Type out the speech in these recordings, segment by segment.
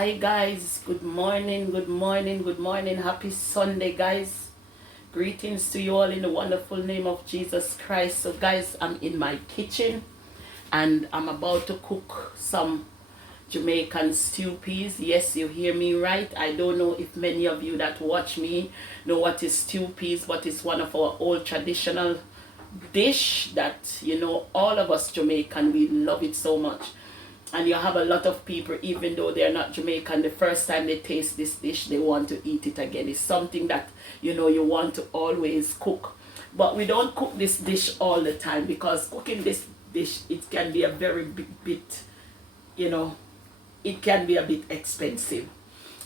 Hi guys, good morning, good morning, good morning. Happy Sunday, guys. Greetings to you all in the wonderful name of Jesus Christ. So guys, I'm in my kitchen and I'm about to cook some Jamaican stew peas. Yes, you hear me right. I don't know if many of you that watch me know what is stew peas, but it's one of our old traditional dish that, all of us Jamaican, we love it so much. And you have a lot of people, even though they're not Jamaican, the first time they taste this dish, they want to eat it again. It's something that, you want to always cook. But we don't cook this dish all the time because cooking this dish, it can be a very bit, it can be a bit expensive.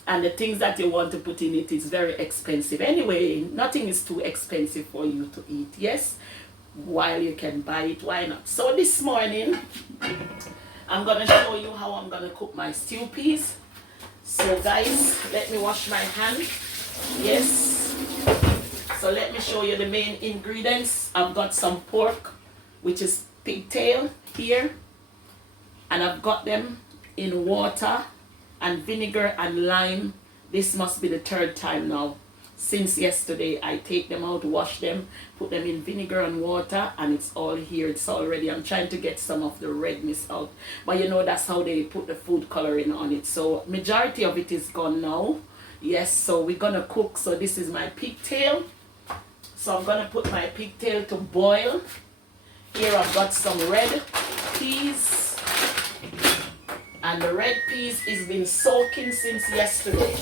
And the things that you want to put in it is very expensive. Anyway, nothing is too expensive for you to eat. Yes, while you can buy it, why not? So this morning, I'm going to show you how I'm going to cook my stew peas. So guys, let me wash my hand. Yes. So let me show you the main ingredients. I've got some pork, which is pigtail here. And I've got them in water and vinegar and lime. This must be the third time now. Since yesterday, I take them out, wash them, put them in vinegar and water, and it's all here. It's all ready. I'm trying to get some of the redness out. But that's how they put the food coloring on it. So majority of it is gone now. Yes, so we're going to cook. So this is my pigtail. So I'm going to put my pigtail to boil. Here I've got some red peas. And the red peas is been soaking since yesterday.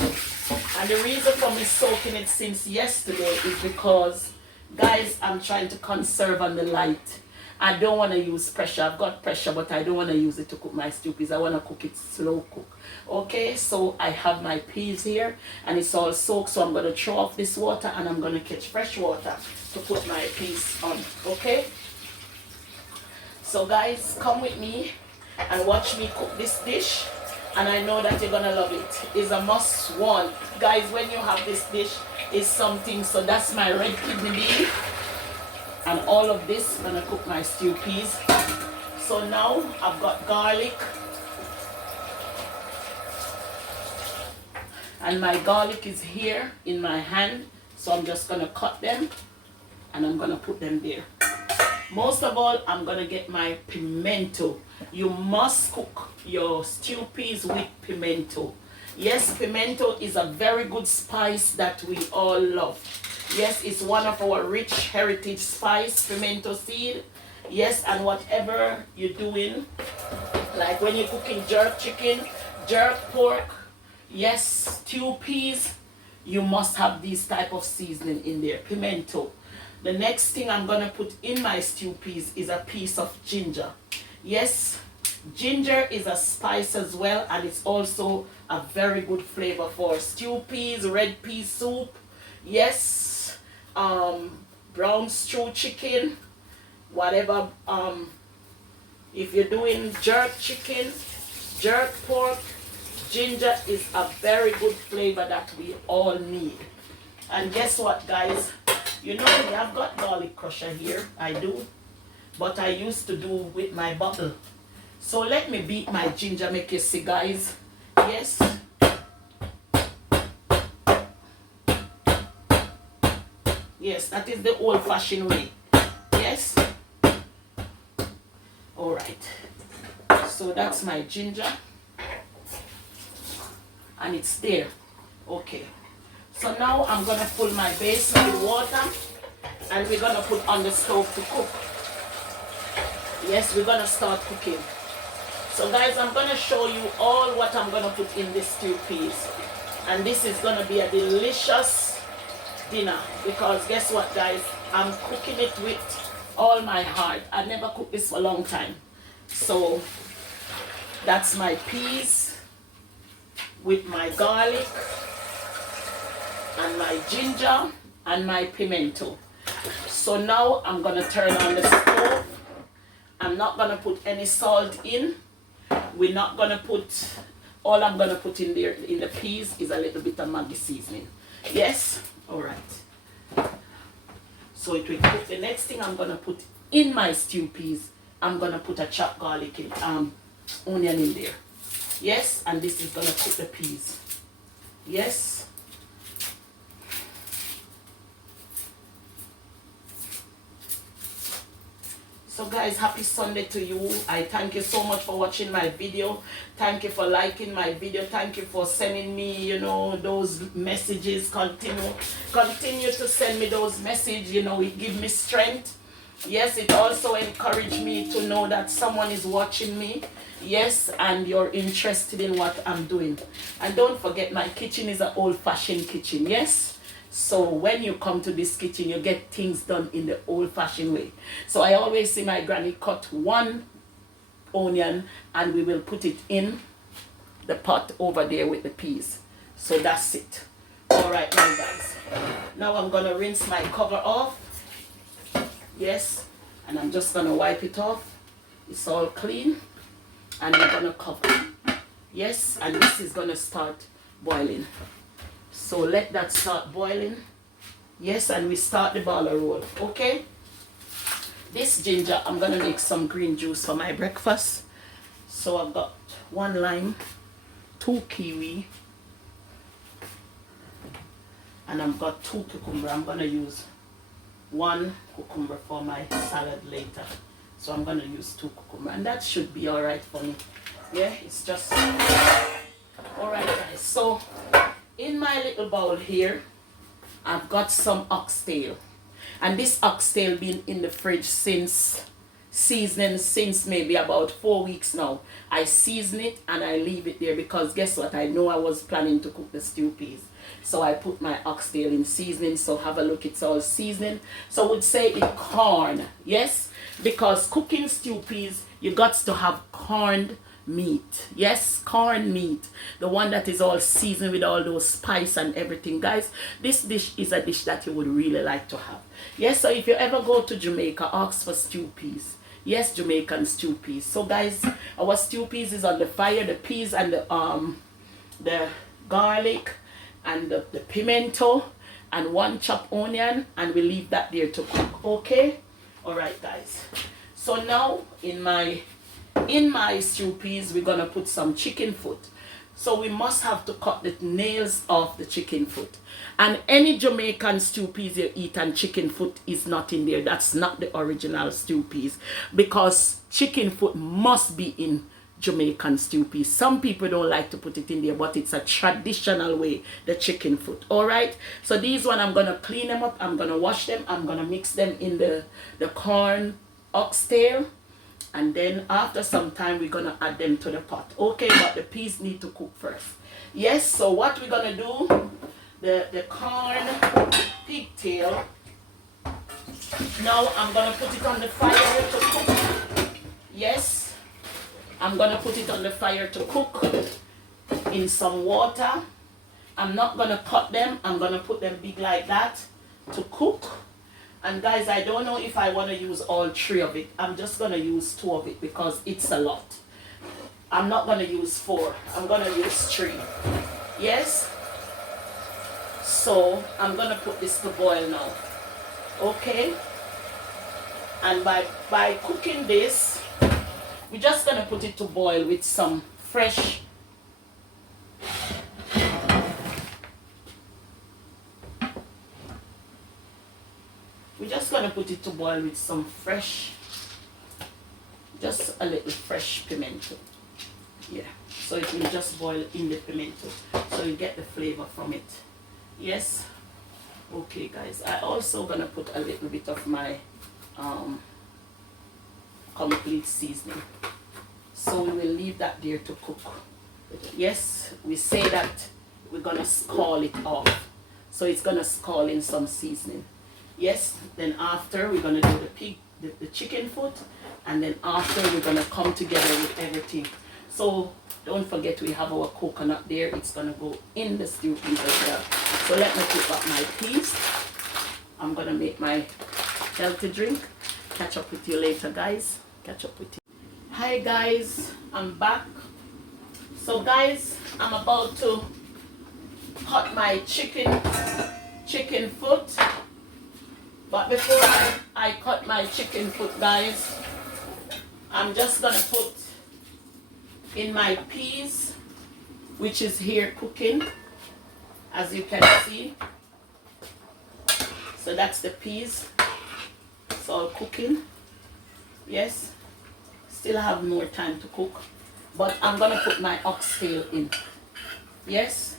And the reason for me soaking it since yesterday is because, guys, I'm trying to conserve on the light. I don't want to use pressure. I've got pressure, but I don't want to use it to cook my stew peas. I want to cook it slow cook. Okay, so I have my peas here and it's all soaked. So I'm going to throw off this water and I'm going to catch fresh water to put my peas on. Okay? So guys, come with me and watch me cook this dish. And I know that you're gonna love it. It's a must want. Guys, when you have this dish, it's something. So that's my red kidney bean. And all of this, I'm gonna cook my stew peas. So now I've got garlic. And my garlic is here in my hand. So I'm just gonna cut them and I'm gonna put them there. Most of all, I'm gonna get my pimento. You must cook your stew peas with pimento. Yes, pimento is a very good spice that we all love. Yes, it's one of our rich heritage spice, pimento seed. Yes, and whatever you're doing, like when you're cooking jerk chicken, jerk pork, yes, stew peas, you must have these type of seasoning in there, pimento. The next thing I'm going to put in my stew peas is a piece of ginger. Yes, ginger is a spice as well, and it's also a very good flavor for stew peas, red pea soup. Yes, brown stew chicken, whatever. If you're doing jerk chicken, jerk pork, ginger is a very good flavor that we all need. And guess what, guys? You know me, I've got garlic crusher here. I do. But I used to do with my bottle. So let me beat my ginger, make you see, guys. Yes. Yes, that is the old-fashioned way. Yes. Alright. So that's my ginger. And it's there. Okay. So now I'm going to fill my basin with water and we're going to put on the stove to cook. Yes, we're going to start cooking. So guys, I'm going to show you all what I'm going to put in this stew peas. And this is going to be a delicious dinner because guess what, guys? I'm cooking it with all my heart. I never cooked this for a long time. So that's my peas with my garlic and my ginger and my pimento. So now I'm going to turn on the stove. I'm not going to put any salt in. We're not going to put, all I'm going to put in there in the peas is a little bit of Maggi seasoning. Yes? Alright. So it will cook. The next thing I'm going to put in my stew peas, I'm going to put a chopped garlic in, onion in there. Yes, and this is gonna cook the peas. Yes. So guys, happy Sunday to you. I thank you so much for watching my video. Thank you for liking my video. Thank you for sending me, you know, those messages. Continue to send me those messages. You know, it gives me strength. Yes, it also encouraged me to know that someone is watching me. Yes, and you're interested in what I'm doing. And don't forget, my kitchen is an old-fashioned kitchen. Yes. So when you come to this kitchen, you get things done in the old-fashioned way. So I always see my granny cut one onion and we will put it in the pot over there with the peas. So that's it. Alright now guys. Now I'm going to rinse my cover off. Yes. And I'm just going to wipe it off. It's all clean. And we're going to cover. Yes. And this is going to start boiling. So let that start boiling. Yes, and we start the ball roll. Okay? This ginger, I'm going to make some green juice for my breakfast. So I've got 1 lime, 2 kiwi, and I've got 2 cucumber. I'm going to use 1 cucumber for my salad later. So I'm going to use 2 cucumber. And that should be alright for me. Yeah, it's just... Alright guys, so... in my little bowl here, I've got some oxtail. And this oxtail been in the fridge since maybe about 4 weeks now. I season it and I leave it there because guess what? I know I was planning to cook the stew peas. So I put my oxtail in seasoning. So have a look, it's all seasoning. So I would say it corn, yes? Because cooking stew peas, you got to have corned meat. Yes, corn meat, the one that is all seasoned with all those spice and everything. Guys, this dish is a dish that you would really like to have. Yes, so if you ever go to Jamaica, ask for stew peas. Yes, Jamaican stew peas. So guys, our stew peas is on the fire. The peas and the garlic and the pimento and 1 chopped onion, and we leave that there to cook. Okay, all right guys. So now in my stew peas, we're gonna put some chicken foot. So we must have to cut the nails off the chicken foot. And any Jamaican stew peas you eat and chicken foot is not in there. That's not the original stew peas, because chicken foot must be in Jamaican stew peas. Some people don't like to put it in there, but it's a traditional way, the chicken foot. All right, so these one I'm gonna clean them up, I'm gonna wash them, I'm gonna mix them in the corn oxtail. And then after some time, we're going to add them to the pot. Okay, but the peas need to cook first. Yes, so what we're going to do, the corn pigtail, now I'm going to put it on the fire to cook. Yes, I'm going to put it on the fire to cook in some water. I'm not going to cut them. I'm going to put them big like that to cook. And guys, I don't know if I want to use all 3 of it. I'm just going to use 2 of it because it's a lot. I'm not going to use 4. I'm going to use 3. Yes? So, I'm going to put this to boil now. Okay? And by cooking this, we're just going to put it to boil with some fresh we're just going to put it to boil with some fresh, just a little fresh pimento. Yeah, so it will just boil in the pimento, so you get the flavor from it. Yes. Okay guys, I also going to put a little bit of my complete seasoning. So we will leave that there to cook. Yes, we say that we're going to scald it off. So it's going to scald in some seasoning. Yes, then after we're going to do the chicken foot, and then after we're going to come together with everything. So don't forget we have our coconut there. It's going to go in the stew peas as well. So let me cook up my peas. I'm going to make my healthy drink. Catch up with you later guys. Catch up with you. Hi guys, I'm back. So guys, I'm about to cut my chicken foot. But before I cut my chicken foot, guys, I'm just going to put in my peas, which is here cooking, as you can see. So that's the peas. It's all cooking. Yes. Still have more time to cook. But I'm going to put my oxtail in. Yes.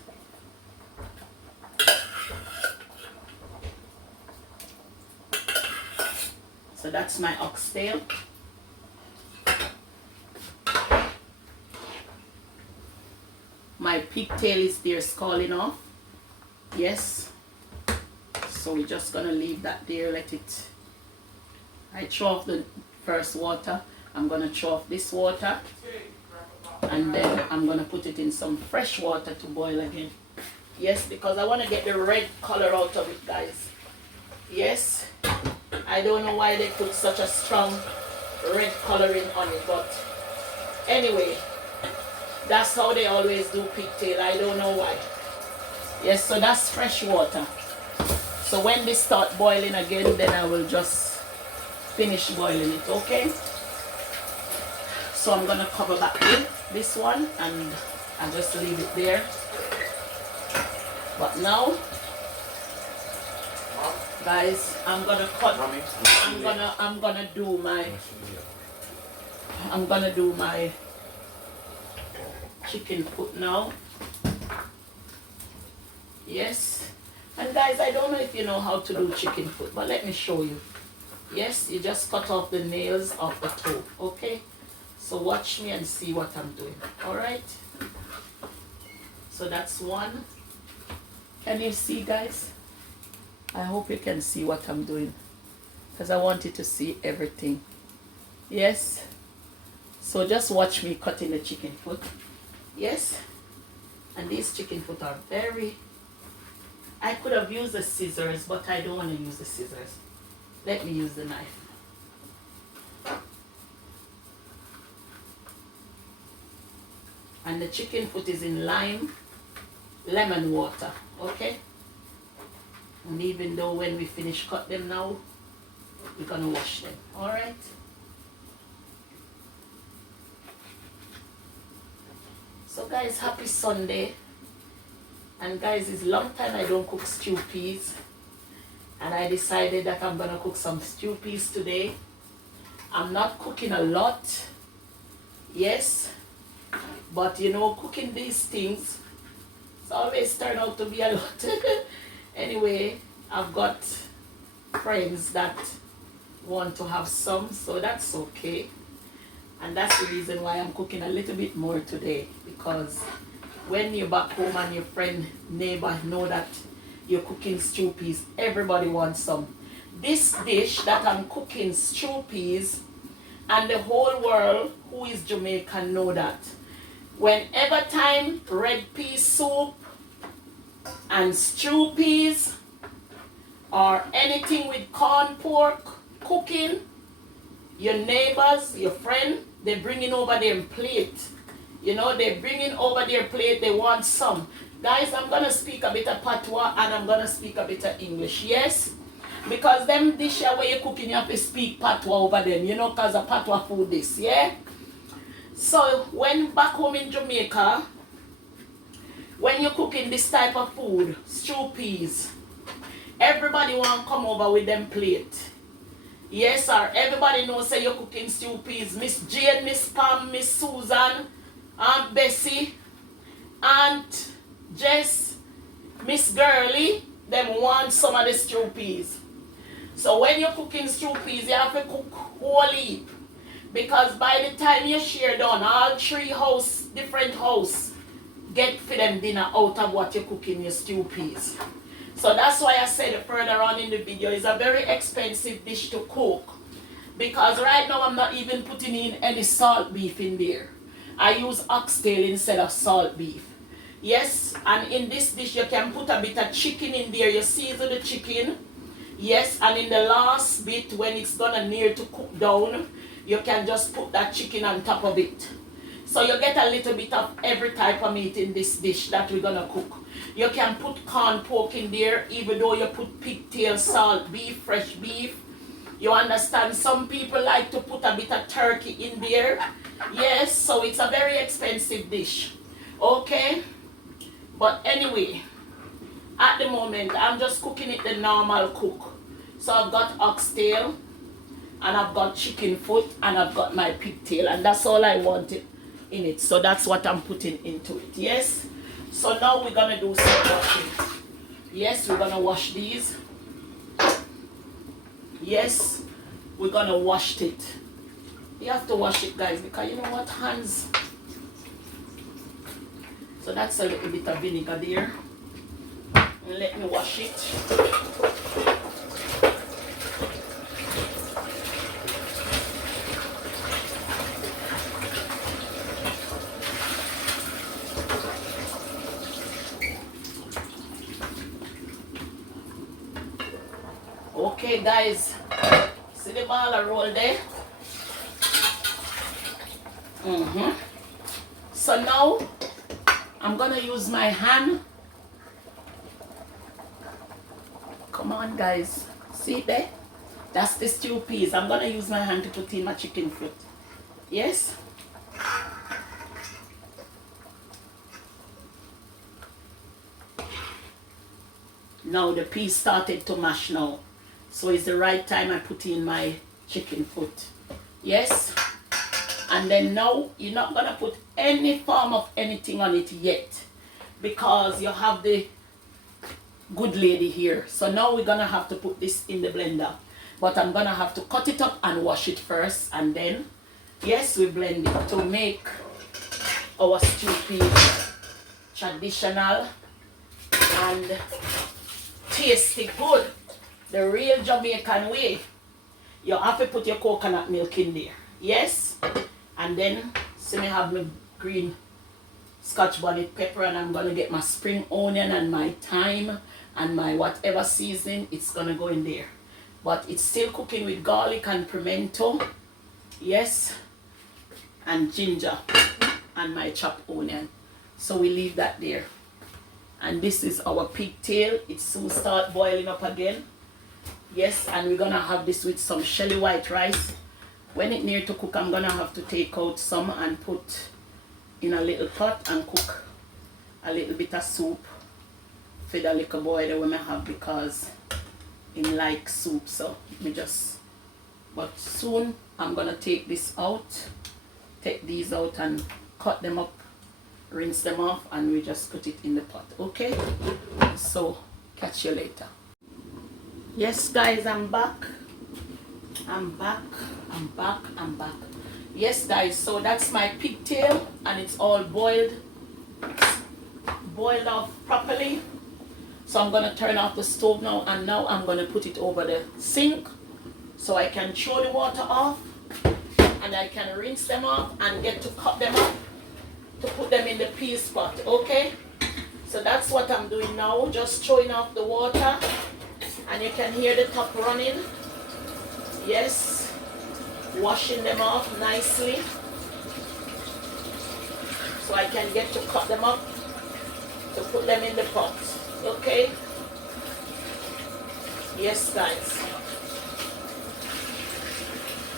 So that's my oxtail. My pigtail is there scalding off. Yes. So we're just gonna leave that there, let it. I throw off the first water. I'm gonna throw off this water. And then I'm gonna put it in some fresh water to boil again. Yes, because I wanna get the red color out of it, guys. Yes. I don't know why they put such a strong red coloring on it, but anyway, that's how they always do pigtail. I don't know why. Yes, so that's fresh water. So when this start boiling again, then I will just finish boiling it, okay? So I'm gonna cover back this one and I'll just leave it there. But now, guys, I'm gonna cut. I'm gonna do my chicken foot now. Yes. And guys, I don't know if you know how to do chicken foot, but let me show you. Yes, you just cut off the nails of the toe, okay? So watch me and see what I'm doing, all right? So that's one. Can you see, guys? I hope you can see what I'm doing, because I want you to see everything. Yes? So just watch me cutting the chicken foot. Yes? And these chicken foot are very... I could have used the scissors, but I don't want to use the scissors. Let me use the knife. And the chicken foot is in lemon water, okay? And even though when we finish cut them now, we're gonna wash them, all right? So guys, happy Sunday. And guys, it's a long time I don't cook stew peas. And I decided that I'm gonna cook some stew peas today. I'm not cooking a lot, yes, but you know, cooking these things, it's always turned out to be a lot. Anyway, I've got friends that want to have some, so that's okay. And that's the reason why I'm cooking a little bit more today, because when you're back home and your friend, neighbor know that you're cooking stew peas, everybody wants some. This dish that I'm cooking, stew peas, and the whole world who is Jamaican know that. Whenever time red pea soup and stew peas or anything with corn pork cooking, your neighbors, your friend, they bringing over their plate. You know, they bringing over their plate, they want some. Guys, I'm going to speak a bit of patois and I'm going to speak a bit of English, yes? Because them dishes where you're cooking, you have to speak patois over them, you know, because of patois food this, yeah? So, when back home in Jamaica, when you're cooking this type of food, stew peas, everybody want to come over with them plate. Yes, sir. Everybody knows say you're cooking stew peas. Miss Jane, Miss Pam, Miss Susan, Aunt Bessie, Aunt Jess, Miss Girly, them want some of the stew peas. So when you're cooking stew peas, you have to cook whole heap. Because by the time you share done, all three different house, get for them dinner out of what you're cooking your stew peas. So that's why I said further on in the video, it's a very expensive dish to cook. Because right now I'm not even putting in any salt beef in there. I use oxtail instead of salt beef. Yes, and in this dish you can put a bit of chicken in there. You season the chicken. Yes, and in the last bit when it's gonna near to cook down, you can just put that chicken on top of it. So you get a little bit of every type of meat in this dish that we're gonna cook. You can put corn pork in there, even though you put pigtail, salt beef, fresh beef. You understand? Some people like to put a bit of turkey in there. Yes, so it's a very expensive dish. Okay? But anyway, at the moment, I'm just cooking it the normal cook. So I've got oxtail, and I've got chicken foot, and I've got my pigtail, and that's all I wanted in it. So that's what I'm putting into it. Yes? So now we're going to do some washing. Yes, we're going to wash these. Yes, we're going to wash it. You have to wash it, guys, because you know what? Hands. So that's a little bit of vinegar there. And let me wash it. Okay, guys. See the ball I roll there? So now I'm gonna use my hand. Come on, guys. See it there? That's the stew peas. I'm gonna use my hand to put in my chicken foot. Yes? Now the peas started to mash now. So it's the right time I put in my chicken foot. Yes? And then now you're not gonna put any form of anything on it yet, because you have the good lady here. So now we're gonna have to put this in the blender. But I'm gonna have to cut it up and wash it first, and then yes, we blend it to make our stew peas traditional and tasty good. The real Jamaican way. You have to put your coconut milk in there. Yes? And then, see me have my green scotch bonnet pepper, and I'm going to get my spring onion and my thyme and my whatever seasoning. It's going to go in there. But it's still cooking with garlic and pimento. Yes? And ginger. And my chopped onion. So we leave that there. And this is our pigtail. It soon start boiling up again. Yes, and we're gonna have this with some shelly white rice. When it near to cook, I'm gonna have to take out some and put in a little pot and cook a little bit of soup for the little boy that we may have, because he like soup. So me just, but soon I'm gonna take this out, take these out and cut them up, rinse them off, and we just put it in the pot. Okay, so catch you later. Yes, guys, I'm back. Yes, guys, so that's my pigtail, and it's all boiled off properly. So I'm gonna turn off the stove now, and now I'm gonna put it over the sink so I can throw the water off, and I can rinse them off and get to cut them up to put them in the peas pot. Okay, so that's what I'm doing now, just throwing off the water, and you can hear the top running. Yes, washing them off nicely so I can get to cut them up to put them in the pot. Okay, yes, guys.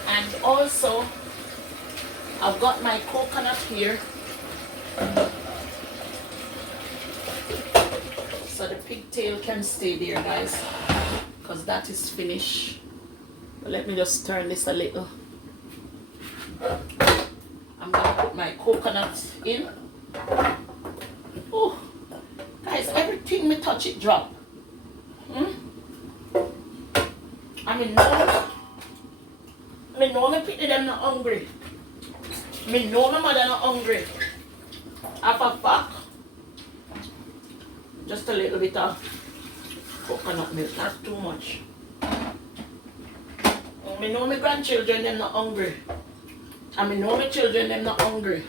And also I've got my coconut here, so the pigtail can stay there, guys, because that is finished. But let me just turn this a little. I'm gonna put my coconut in. Oh, guys, everything me touch it drop. I mean, no, me pity them not hungry. Me know my mother not hungry. Half a pack. Just a little bit of coconut milk, not too much. Me know my grandchildren them not hungry. And me know my children them not hungry.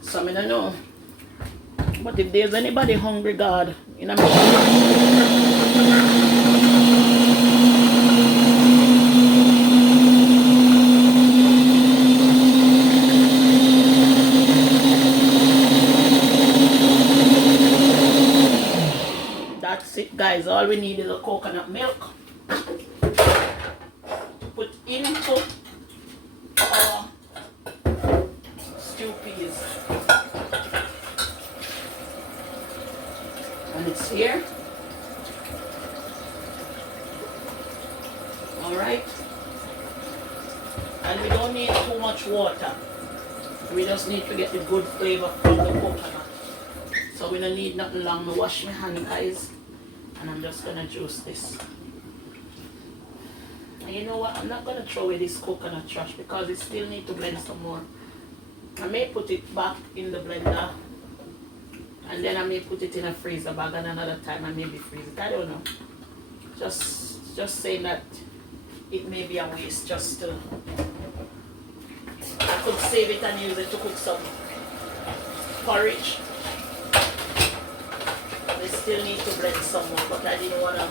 So me don't know. But if there's anybody hungry, God, you know that's it, guys. All we need is a coconut milk. stew peas. And it's here. Alright. And we don't need too much water. We just need to get the good flavor from the coconut. So we don't need nothing long. I wash my hand, guys. And I'm just gonna juice this. And you know what? I'm not gonna throw away this coconut trash because it still needs to blend some more. I may put it back in the blender. And then I may put it in a freezer bag, and another time I may be freeze it. I don't know. Just saying that it may be a waste just to... I could save it and use it to cook some porridge. They still need to blend some more, but I didn't want to.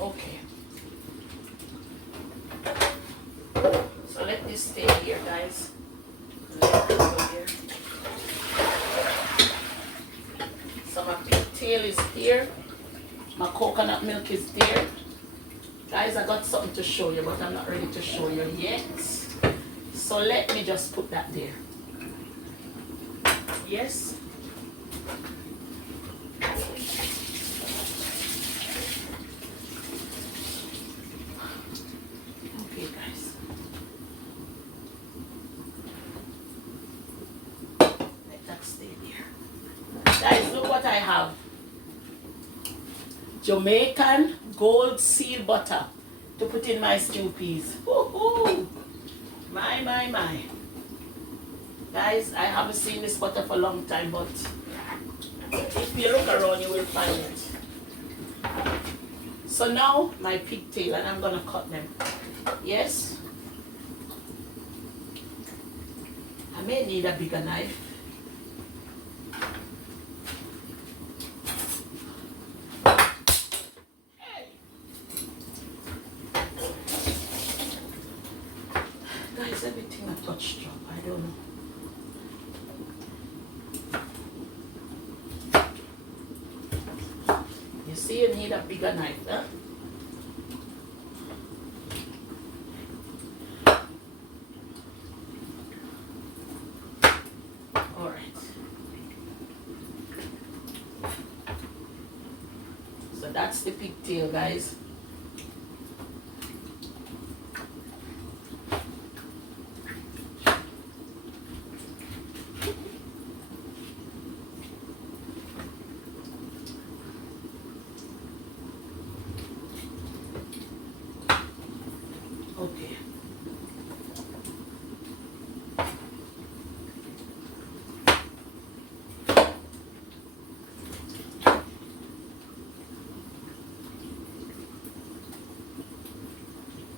Okay. So let this stay here, guys. Let this go here. So my pigtail is here. My coconut milk is there. Guys, I got something to show you, but I'm not ready to show you yet. So let me just put that there. Yes. Okay, guys. Let that stay there. Guys, look what I have. Jamaican gold seal butter to put in my stew peas. Woohoo! My. Guys, I haven't seen this butter for a long time, but if you look around, you will find it. So now, my pigtail, and I'm going to cut them. Yes? I may need a bigger knife. Guys, everything I touch drop. I don't know. You see, you need a bigger knife, huh? Alright. So that's the pigtail, guys. Okay.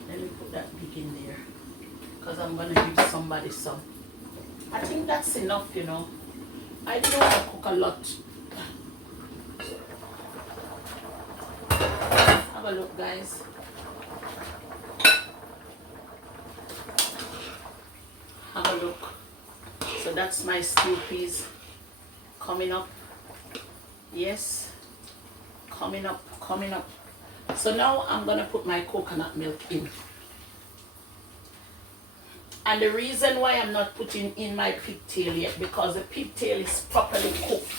Let me put that pig in there because I'm going to give somebody some. I think that's enough, you know. I didn't want to cook a lot. Have a look, guys. Have a look. So that's my stew peas coming up. Yes, coming up. So now I'm gonna put my coconut milk in. And the reason why I'm not putting in my pigtail yet, because the pigtail is properly cooked.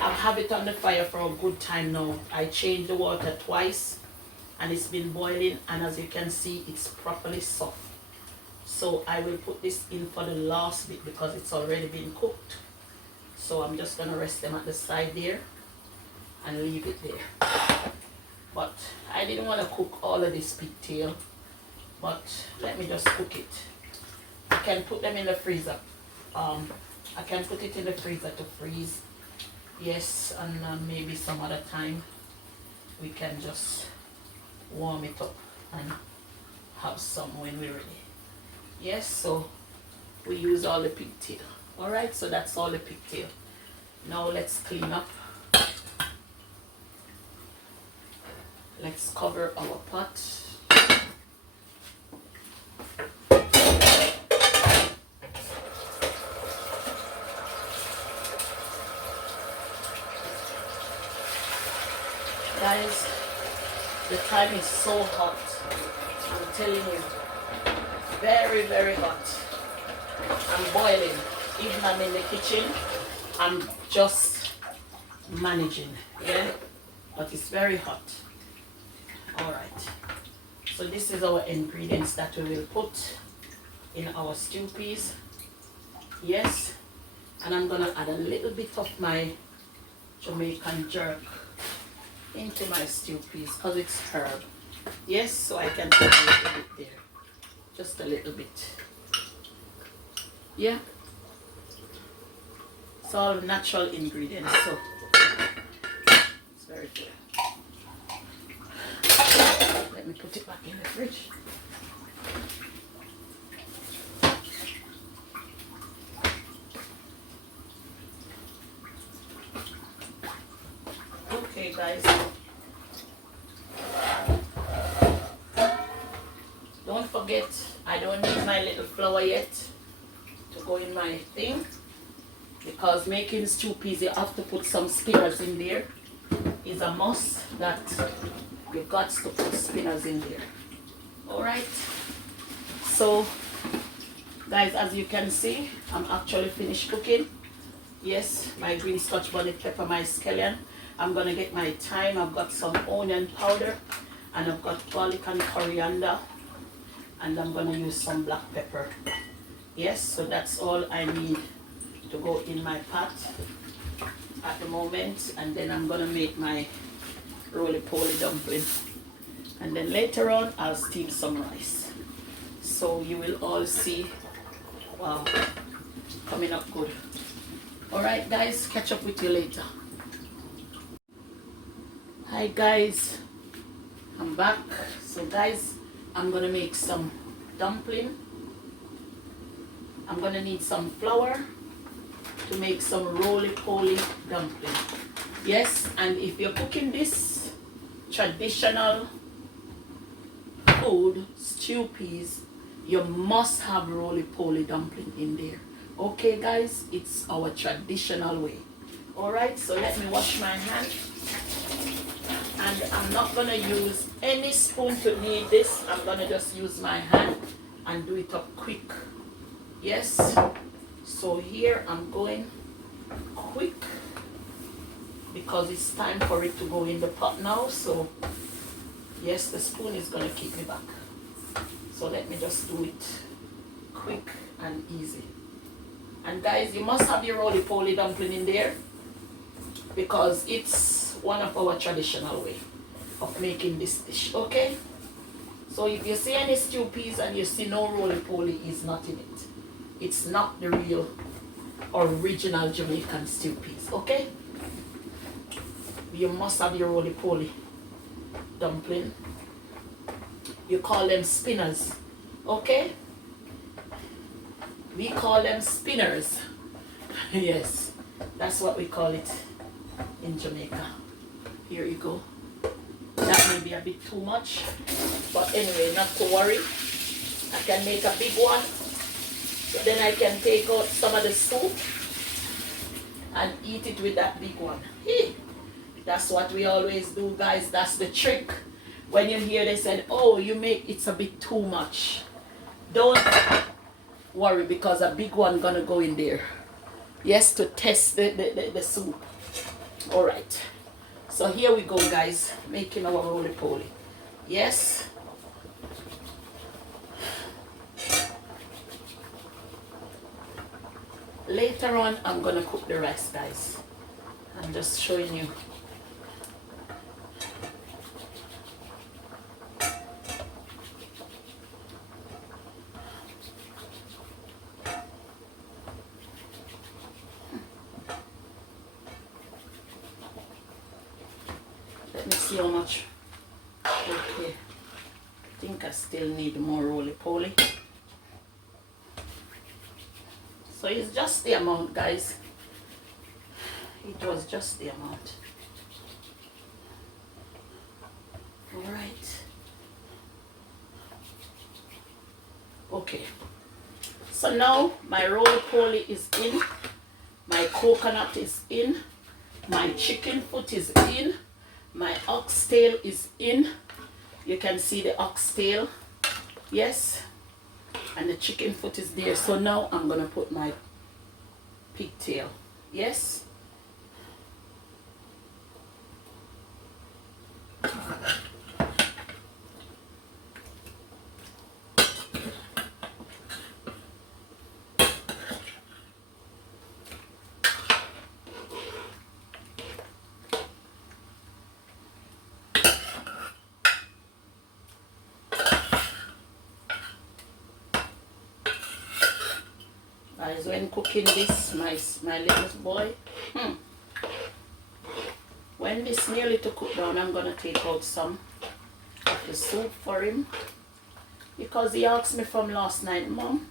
I'll have it on the fire for a good time now. I changed the water twice and it's been boiling, and as you can see, it's properly soft. So I will put this in for the last bit because it's already been cooked. So I'm just going to rest them at the side there and leave it there. But I didn't want to cook all of this pigtail, but let me just cook it. I can put them in the freezer. I can put it in the freezer to freeze. Yes, and maybe some other time we can just warm it up and have some when we're ready. Yes, so we use all the pigtail. Alright, so that's all the pigtail. Now let's clean up. Let's cover our pot. Guys, the time is so hot. I'm telling you. very, very hot. I'm boiling. Even I'm in the kitchen, I'm just managing, yeah? But it's very hot. All right. So this is our ingredients that we will put in our stew peas. Yes. And I'm gonna add a little bit of my Jamaican jerk into my stew peas because it's herb. Yes, so I can put a little bit there. Just a little bit. Yeah. It's all natural ingredients, so it's very good. Let me put it back in the fridge. Okay, guys. Don't forget, I don't need my little flour yet to go in my thing, because making stew peas, you have to put some spinners in there. It's a must that you got to put spinners in there. Alright, so guys, as you can see, I'm actually finished cooking. Yes, my green scotch bonnet pepper, my scallion. I'm gonna get my thyme. I've got some onion powder, and I've got garlic and coriander, and I'm gonna use some black pepper. Yes, so that's all I need to go in my pot at the moment. And then I'm gonna make my roly-poly dumpling, and then later on I'll steam some rice. So you will all see, wow, coming up good. Alright guys, catch up with you later. Hi guys, I'm back. So guys, I'm gonna make some dumpling. I'm gonna need some flour to make some roly-poly dumpling. Yes, and if you're cooking this traditional food, stew peas, you must have roly-poly dumpling in there. Okay guys, it's our traditional way. Alright, so let me wash my hand. And I'm not gonna use any spoon to knead this. I'm gonna just use my hand and do it up quick. Yes, so here I'm going quick because it's time for it to go in the pot now. So yes, the spoon is gonna keep me back. So let me just do it quick and easy. And guys, you must have your roly-poly dumpling in there because it's one of our traditional way of making this dish. Okay, so if you see any stew peas and you see no roly-poly, is not in it. It's not the real original Jamaican stew peas. Okay, you must have your roly-poly dumpling. You call them spinners. Okay, we call them spinners. Yes, that's what we call it in Jamaica. Here you go. That may be a bit too much, but anyway, not to worry. I can make a big one, so then I can take out some of the soup and eat it with that big one. Hey, that's what we always do, guys. That's the trick. When you hear they said, oh, you make it's a bit too much, don't worry, because a big one gonna go in there. Yes, to test the soup. All right, so here we go, guys, making our roly-poly. Yes, later on I'm gonna cook the rice, guys. I'm just showing you. Let me see how much. Okay, I think I still need more roly-poly. So it's just the amount, guys. It was just the amount. All right. Okay. So now my roly-poly is in. My coconut is in. My chicken foot is in. My oxtail is in. You can see the oxtail. Yes. And the chicken foot is there. So now I'm gonna put my pigtail. Yes. Guys, when cooking this, my little boy, when this nearly to cook down, I'm gonna take out some of the soup for him, because he asked me from last night, Mom,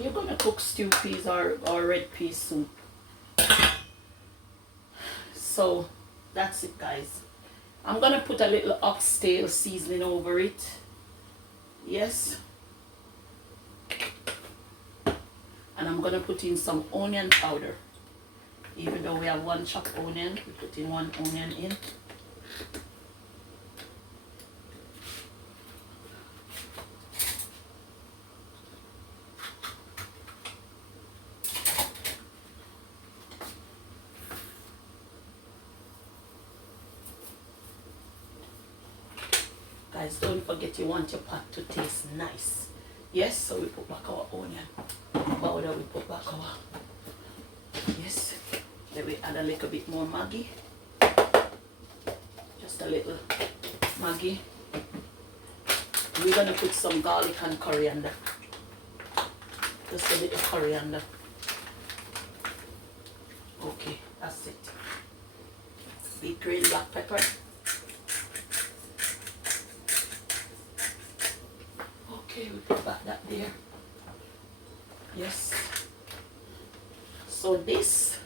you're gonna cook stew peas or red pea soup. So that's it, guys. I'm gonna put a little oxtail seasoning over it. Yes. And I'm gonna put in some onion powder. Even though we have one chopped onion, we put in one onion in. Guys, don't forget you want your pot to taste nice. Yes, so we put back our onion powder, we put back our, yes, then we add a little bit more Maggi, just a little Maggi. We're gonna put some garlic and coriander, just a little coriander. Okay, that's it. Big green black pepper. Okay, we put back that there. Yes. So this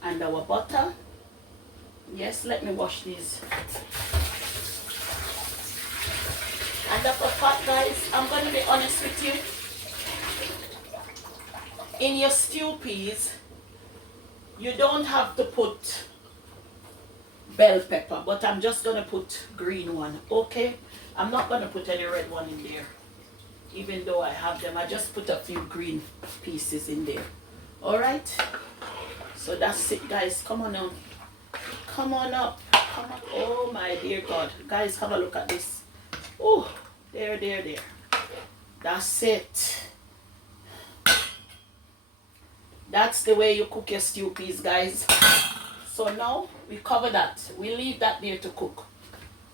and our butter. Yes, let me wash these. And the pot, guys, I'm going to be honest with you. In your stew peas, you don't have to put bell pepper, but I'm just going to put green one, okay? I'm not going to put any red one in there. Even though I have them, I just put a few green pieces in there. Alright? So that's it, guys. Come on now. Come on up. Come on. Oh my dear God. Guys, have a look at this. Oh, there. That's it. That's the way you cook your stew peas, guys. So now we cover that. We leave that there to cook.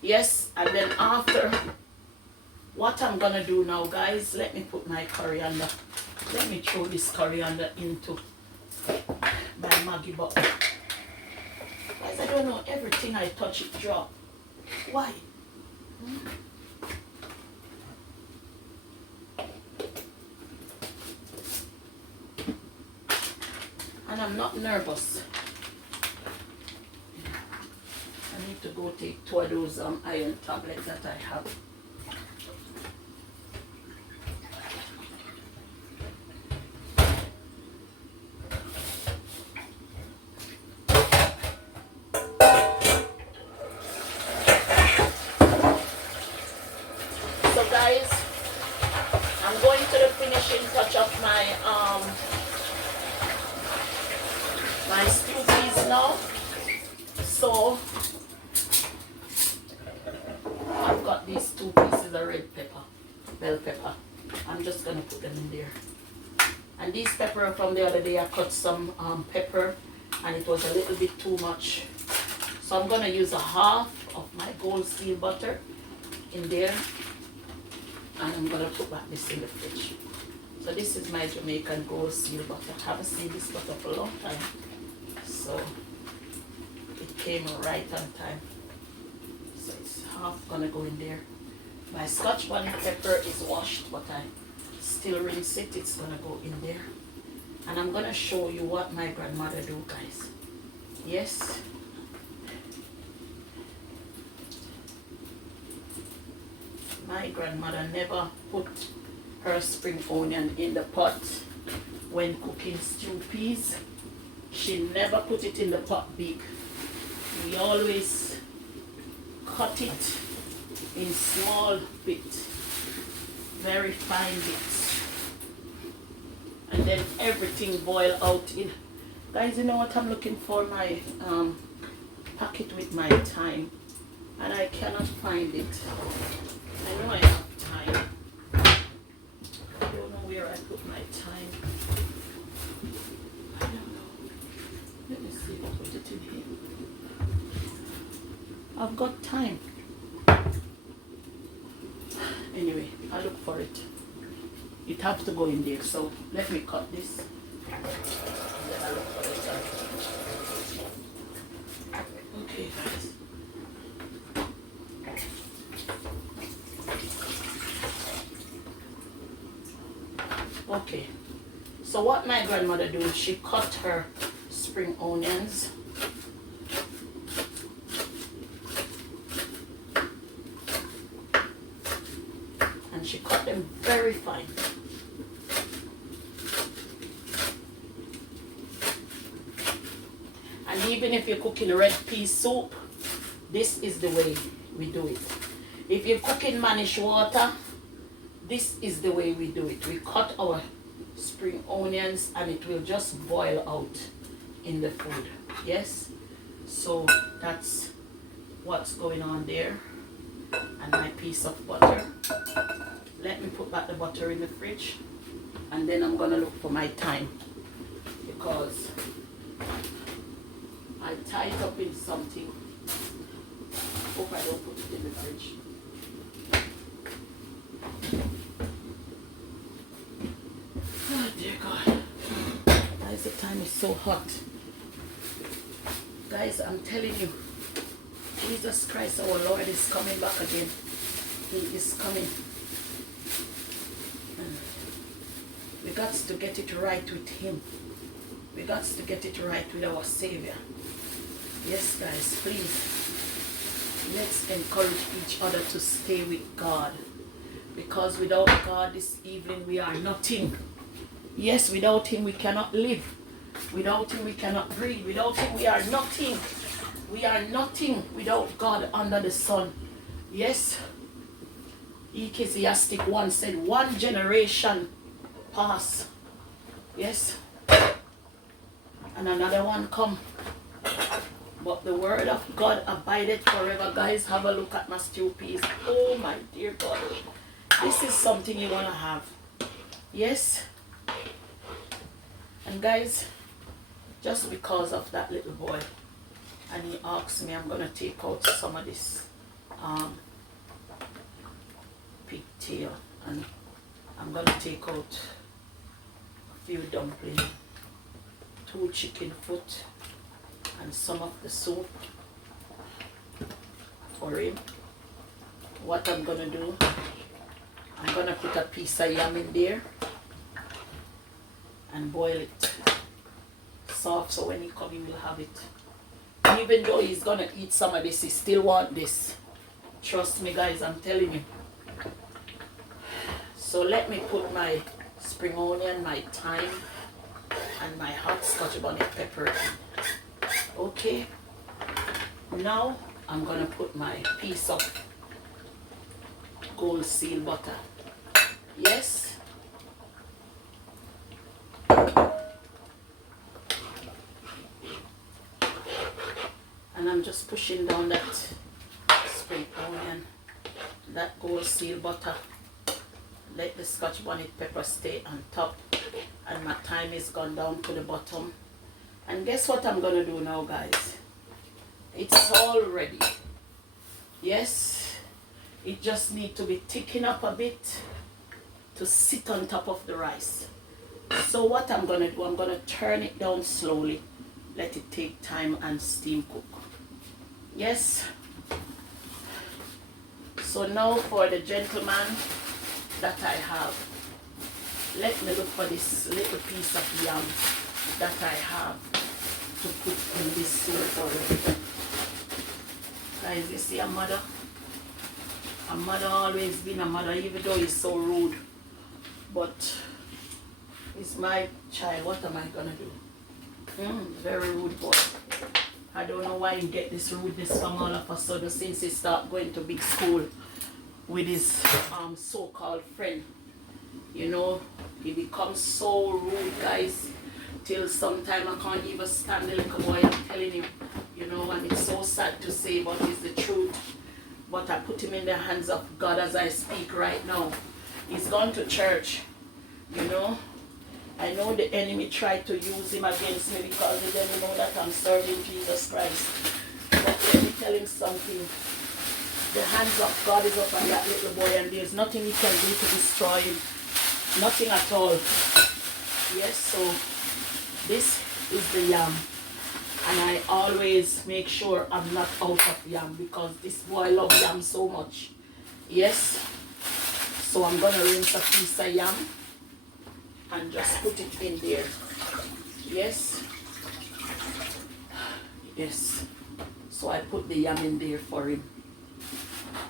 Yes, and then after, what I'm gonna do now, guys, let me put my coriander. Let me throw this coriander into my Maggi butter. Guys, I don't know, everything I touch it drop. Why? And I'm not nervous. I need to go take 2 of those iron tablets that I have. So guys, I'm going to the finishing touch of my my stew peas now. So I've got these 2 pieces of red pepper, bell pepper. I'm just gonna put them in there. And these pepper from the other day, I cut some pepper and it was a little bit too much. So I'm gonna use a half of my gold seal butter in there, and I'm gonna put back this in the fridge. So this is my Jamaican gold seal butter. I haven't seen this butter for a long time. So it came right on time. So it's half gonna go in there. My Scotch bonnet pepper is washed, but I still rinse it. It's gonna go in there. And I'm gonna show you what my grandmother do, guys. Yes. My grandmother never put her spring onion in the pot when cooking stew peas. She never put it in the pot big. We always cut it in small bits. very fine bits, and then everything boil out in. Guys, you know what, I'm looking for my packet with my thyme, and I cannot find it. I know I have thyme. I don't know where I put my thyme. I don't know. Let me see if I put it in here. I've got thyme. Anyway, I'll look for it. It has to go in there, so let me cut this. And then I'll look for it. Okay, guys. Okay, so what my grandmother do, she cut her spring onions. And she cut them very fine. And even if you're cooking red pea soup, this is the way we do it. If you're cooking manish water, this is the way we do it. We cut our spring onions and it will just boil out in the food. Yes? So that's what's going on there. And my piece of butter. Let me put back the butter in the fridge. And then I'm going to look for my thyme, because I tie it up in something. Hope I don't put it in the fridge. Oh dear God. Guys, the time is so hot. Guys, I'm telling you, Jesus Christ, our Lord, is coming back again. He is coming. And we got to get it right with Him. We got to get it right with our Savior. Yes, guys, please. Let's encourage each other to stay with God. Because without God this evening, we are nothing. Yes, without Him, we cannot live. Without Him, we cannot breathe. Without Him, we are nothing. We are nothing without God under the sun. Yes. Ecclesiastic 1 said, one generation pass. Yes. And another one come. But the word of God abideth forever. Guys, have a look at my stew peas. Oh my dear God. This is something you want to have. Yes. And guys, just because of that little boy, and he asked me, I'm going to take out some of this pigtail, and I'm going to take out a few dumplings, 2 chicken foot, and some of the soup for him. What I'm going to do, I'm going to put a piece of yam in there and boil it soft, so when he comes, he will have it. Even though he's gonna eat some of this, he still want this. Trust me, guys, I'm telling you. So let me put my spring onion, my thyme, and my hot Scotch bonnet pepper in. Okay. Now I'm gonna put my piece of gold seal butter. Yes. And I'm just pushing down that spring onion, that gold seal butter. Let the Scotch bonnet pepper stay on top, and my thyme is gone down to the bottom. And guess what I'm gonna do now, guys? It's all ready. Yes, it just needs to be thickened up a bit to sit on top of the rice. So what I'm gonna do, I'm gonna turn it down slowly, let it take time and steam cook. Yes. So now for the gentleman that I have, let me look for this little piece of yam that I have to put in this soup already. Guys, you see a mother always been a mother, even though he's so rude. But it's my child. What am I gonna do? Very rude boy. I don't know why he get this rudeness from all of a sudden since he start going to big school. with his so-called friend. You know, he becomes so rude, guys, till sometime I can't even stand the little boy. I'm telling you, you know, and it's so sad to say, but it's the truth. But I put him in the hands of God as I speak right now. He's gone to church, you know. I know the enemy tried to use him against me because they didn't know that I'm serving Jesus Christ. But let me tell him something. The hands of God is up on that little boy, and there's nothing he can do to destroy him. Nothing at all. Yes, so this is the yam. And I always make sure I'm not out of yam because this boy loves yam so much. Yes. So I'm going to rinse a piece of yam and just put it in there. Yes. Yes. So I put the yam in there for him.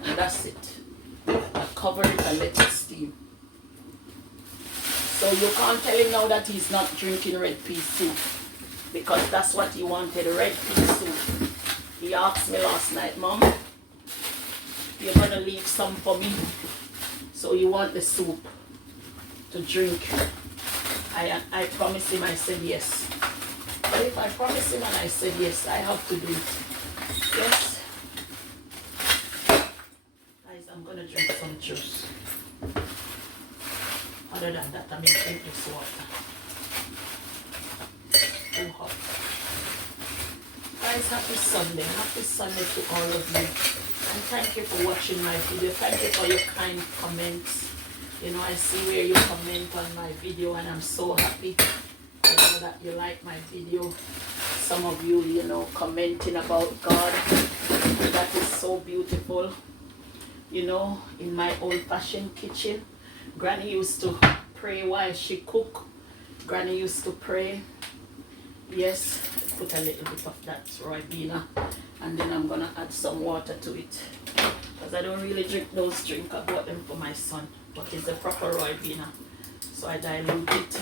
And that's it. I cover it and let it steam. So you can't tell him now that he's not drinking red pea soup, because that's what he wanted, red pea soup. He asked me last night, Mom, you're going to leave some for me? So you want the soup to drink? I promised him, I said yes. But if I promise him and I said yes, I have to do it. Yes. Guys, I'm going to drink some juice. Other than that, I'm going to drink this water. Too hot. Guys, happy Sunday. Happy Sunday to all of you. And thank you for watching my video. Thank you for your kind comments. You know, I see where you comment on my video, and I'm so happy, you know, that you like my video. Some of you, you know, commenting about God. That is so beautiful. You know, in my old-fashioned kitchen, Granny used to pray while she cooked. Granny used to pray. Yes, put a little bit of that Ribena, and then I'm gonna add some water to it, because I don't really drink those drinks. I bought them for my son, but it's a proper Ribena, so I dilute it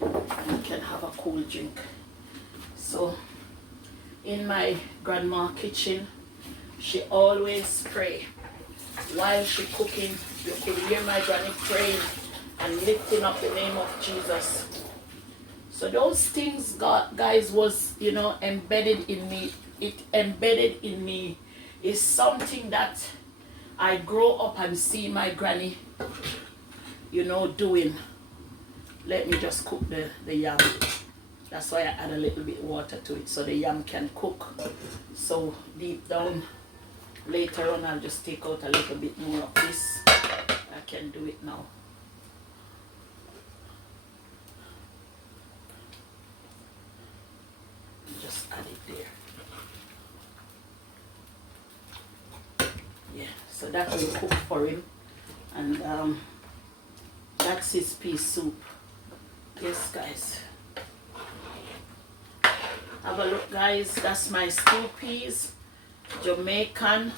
and you can have a cool drink. So in my grandma kitchen, she always pray while she cooking. You could hear my granny praying and lifting up the name of Jesus. So those things, God, guys, was, you know, embedded in me. It embedded in me is something that I grow up and see my granny, you know, doing. Let me just cook the yam. That's why I add a little bit water to it, so the yam can cook. So deep down, later on, I'll just take out a little bit more of this. I can do it now. Just add it there. Yeah, so that will cook for him. And that's his pea soup. Yes, guys. Have a look, guys. That's my stew peas. Jamaican,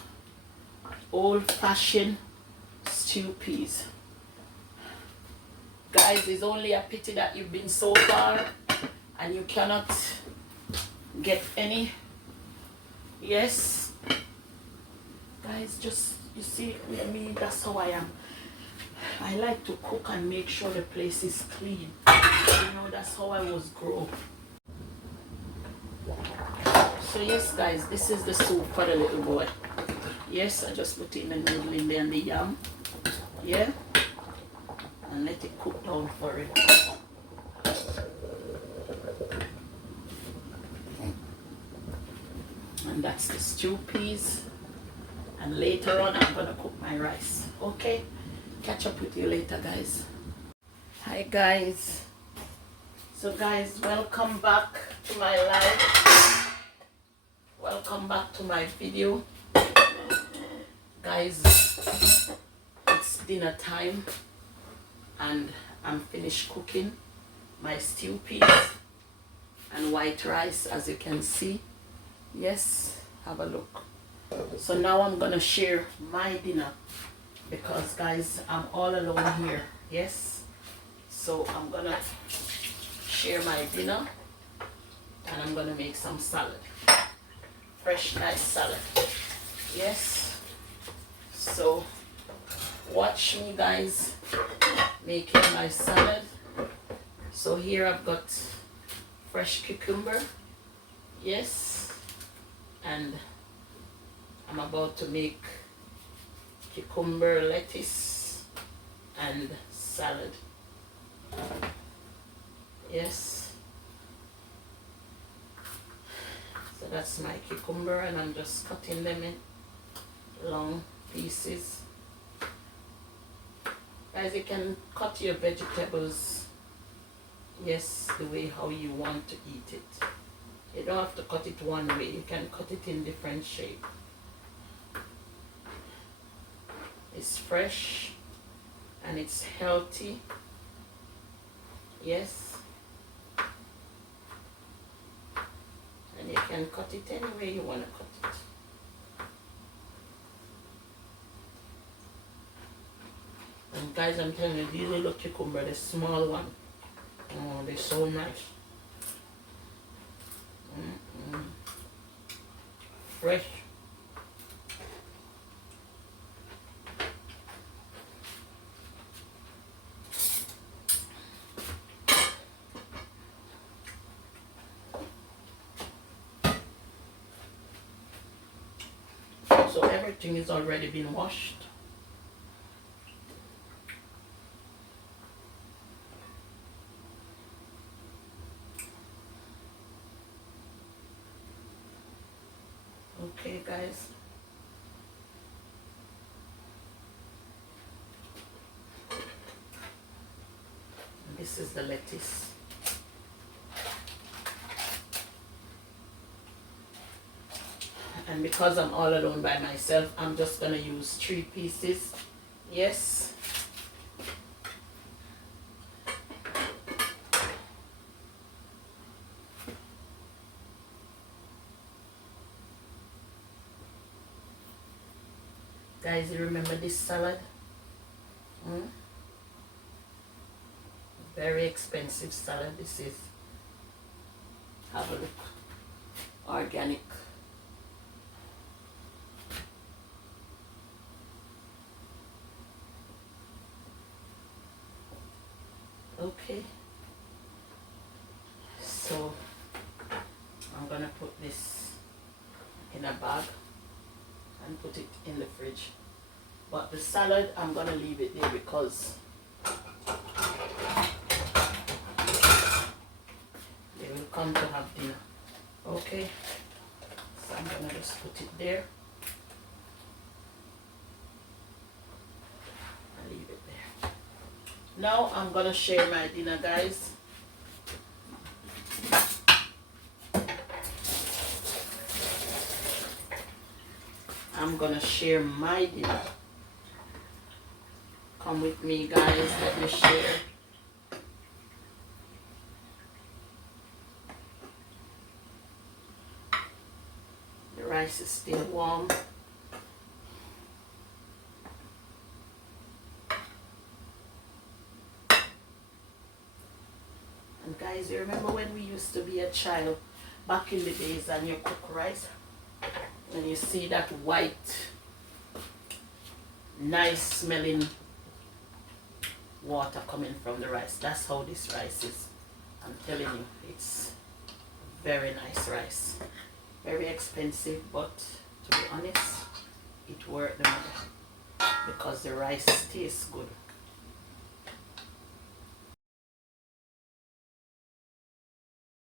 old-fashioned stew peas. Guys, it's only a pity that you've been so far and you cannot get any. Yes, guys, just, you see, with me, that's how I am. I like to cook and make sure the place is clean. You know, that's how I was grown. So yes, guys, this is the soup for the little boy. Yes, I just put in the noodle in there and the yam. Yeah, and let it cook down for it. And that's the stew peas. And later on, I'm gonna cook my rice. Okay, catch up with you later, guys. Hi, guys. So, guys, welcome back to my life. Welcome back to my video. Guys, it's dinner time and I'm finished cooking my stew peas and white rice, as you can see. Yes, have a look. So now I'm gonna share my dinner because, guys, I'm all alone here. Yes, so I'm gonna share my dinner and I'm gonna make some salad, fresh nice salad. Yes, so watch me guys making my salad. So here I've got fresh cucumber, yes, and I'm about to make cucumber lettuce and salad, yes. So that's my cucumber and I'm just cutting them in long pieces. Guys, you can cut your vegetables, yes, the way how you want to eat it. You don't have to cut it one way, you can cut it in different shape. It's fresh and it's healthy, yes. And you can cut it any way you want to cut it. And guys, I'm telling you, these little cucumber, the small one, oh, they're so nice. Fresh. So everything is already been washed. Okay guys, this is the lettuce. And because I'm all alone by myself, I'm just gonna use 3 pieces, yes. Guys, you remember this salad? Very expensive salad this is. Have a look. Organic. Okay. So I'm gonna put this in a bag and put it in the fridge. But the salad, I'm gonna leave it there because they will come to have dinner. Okay, so I'm gonna just put it there and leave it there. Now I'm gonna share my dinner, guys. I'm gonna share my dinner. Come with me guys, let me share. The rice is still warm. And guys, you remember when we used to be a child back in the days and you cook rice and you see that white, nice smelling water coming from the rice? That's how this rice is. I'm telling you, it's very nice rice. Very expensive, but to be honest, it worth the money because the rice tastes good.